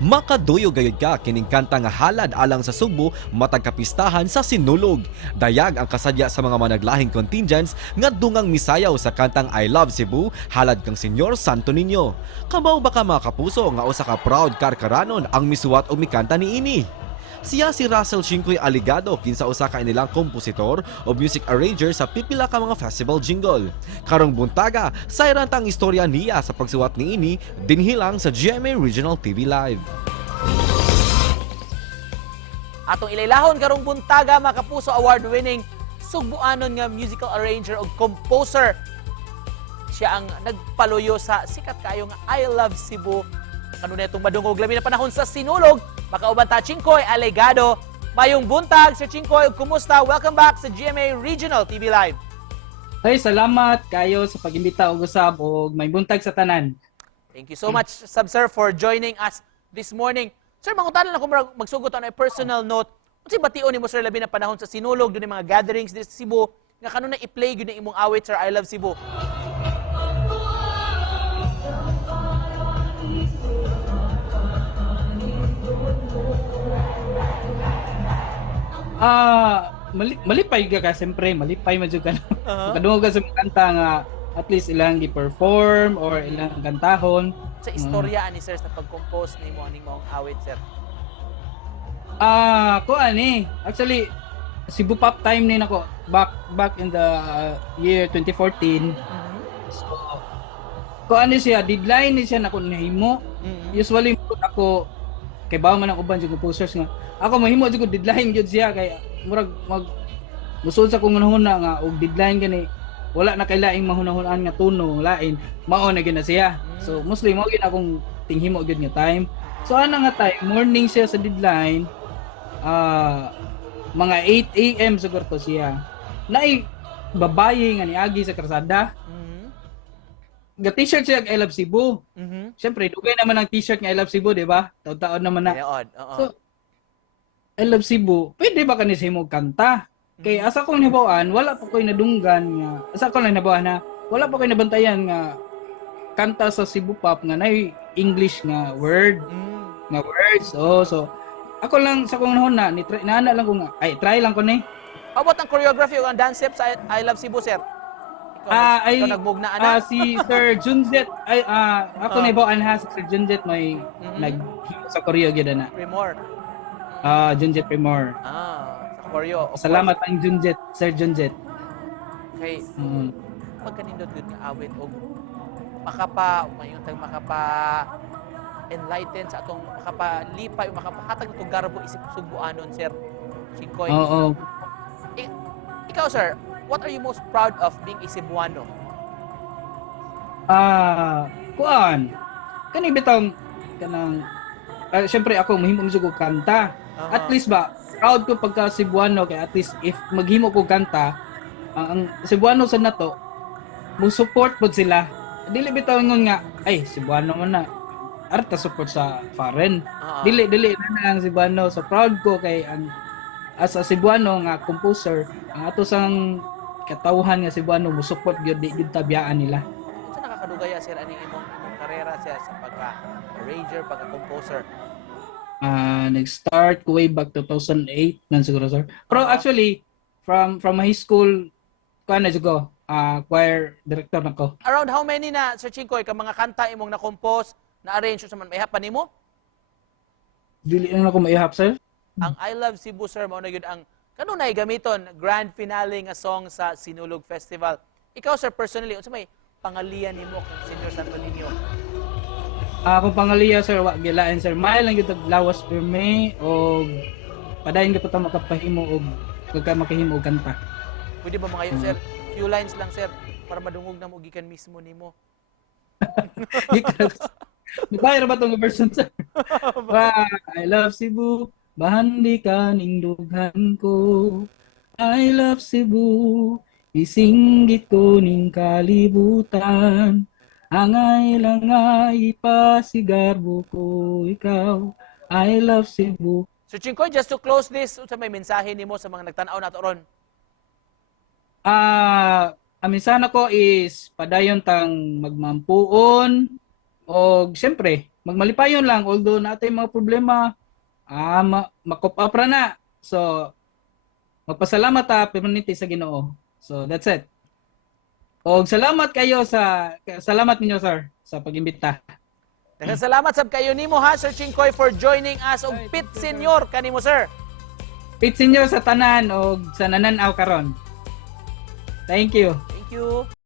Makaduyo gayud ka kining kanta nga halad alang sa Sugbo matag kapistahan sa Sinulog. Dayag ang kasadya sa mga managlahing contingents nga dungang misayaw sa kantang I Love Cebu halad kang Senyor Santo Niño. Kabaw ba ka mga kapuso nga usa ka proud karkaranon ang misuwat og mikanta niini? Siya si Russell Chincoy Aligado kinsa usa ka inilang kompositor o music arranger sa pipila ka mga festival jingle. Karong buntaga, sayran tang istorya niya sa pagsuwat niini dinhilang sa GMA Regional TV Live. Atong ilaylahon karong buntaga mga kapuso, award-winning Sugbuanon nga musical arranger o composer. Siya ang nagpaluyo sa sikat kayo nga I Love Cebu. Kanunay itong madungog labi na panahon sa Sinulog. Makauban ta Chincoy Aligado. Mayong buntag Sir Chincoy, kumusta? Welcome back sa GMA Regional TV Live. Hey, salamat kayo sa pag-imbita og usab og may buntag sa tanan. Thank you so much, Sir, for joining us this morning. Sir, mangutanan ako magsugot on a personal note. Unsa bation nimo Sir labi na panahon sa Sinulog, dunay mga gatherings dito sa Cebu nga kanunay i-play gyud imong awit Sir I Love Cebu. Malipay ka siyempre, malipay madyo ka. Kadungog ka sa mga kanta nga at least ilang gi-perform or ilang kantahon. Sa istorya ani Sir sa pag-compose nimo aning mga awit Sir. Actually Cebu Pop time ni nako back in the year 2014. So siya deadline ni siya nako nahimo. Usually ako kay bawo man ang uban jud composers nga ako mahimo jud ko deadline jud siya kay murag musod sa kong hunahuna nga og deadline gani wala na kay laing mahunahunan nga tuno lain mao na gyud na siya. So mostly mao gyud akong tinghimo gyud nga time. So ana nga time morning siya sa deadline mga 8 AM siguro to siya. Naay babaye nga niagi sa karsada. Ga-t-shirt siya I Love Cebu. Siyempre, dugay naman ang t-shirt nga I Love Cebu, di ba? Taon-taon naman na. So, I Love Cebu, pwede ba kanis himo kanta? Kay asa kong nabawaan, wala pa ko'y nadunggan nga. Asa ko lang nabawaan na, wala pa ko'y nabantayan nga kanta sa Cebu Pop nga na English nga word. Nga words. So, ako lang sa kong nahon na, naana lang ko nga, try lang ko ni. How about ang choreography o ang dance step sa I Love Cebu, Sir? Ikaw nagbugnaan na? Si Sir Junjet, ako na ibawaan ha, si Sir Junjet may nag-himo sa choreo gyud na. Primor. Junjet Primor. Sa choreo. Salamat ang Junjet, Sir Junjet. Okay. Pagkanindot gud nga awit og makapa enlighten sa atong makapalipay o makapahatag natong garbo isip Sugbuanon, Sir Chincoy. Oo. Ikaw, Sir, what are you most proud of being a Cebuano? Kani bitong kanang syempre ako mahimo mo ko kanta. At least ba proud ko pagka Cebuano kay at least if maghimo ko kanta ang Cebuano sa nato mo support pod sila. Dili bitaw ingon nga ay Cebuano man na arta support sa foreign. Dili na ang Cebuano. So proud ko kay ang as a Cebuano nga composer ang ato sang katawhan nga Cebuano mo support gyud di gyud tabiyaan nila. Unsa nakakadugaya Sir aning imong karera siya sa pagka-arranger, pagka-composer? Nag-start ko way back 2008 man siguro sir. Pero actually from high school choir director nako. Around how many na Sir Chincoy ka mga kanta imong na-compose, na-arrange sa man maihapan nimo? Dili na ako maihap sir. Ang I Love Cebu, Sir, mao na yun ang kanunay gamiton grand finale nga song sa Sinulog Festival. Ikaw, Sir, personally, unsa may pangalian nimo kang Senyor Santo Niño? Akong pangaliya sir wa gilain sir. May lang gyud lawas pirmi o padayon gyud ta makapahimo og makahimo og kanta. Pwede ba mga yun, Sir? Few lines lang, Sir, para madungog na mo gikan mismo nimo. Bayar ba tong version sir? I love Cebu. Bahandi ka ning dughan ko. I love Cebu. Isinggit ko ning kalibutan. Angay-langay pasigarbo ko ikaw. I love Cebu. So Chincoy, just to close this, unsa may mensahe nimo sa mga nagtan-aw nato ron? amisan ako is padayon tang magmampuon o siyempre magmalipayon lang although natay mga problema makop up ra na. So magpasalamat ta permanente sa Ginoo. So that's it. Og salamat ninyo sir sa pag-imbita. Daghang salamat sab kayo nimo ha Sir Chingkoy for joining us og Pit Senior kanimo sir. Pit senior sa tanan og sa nananaw karon. Thank you. Thank you.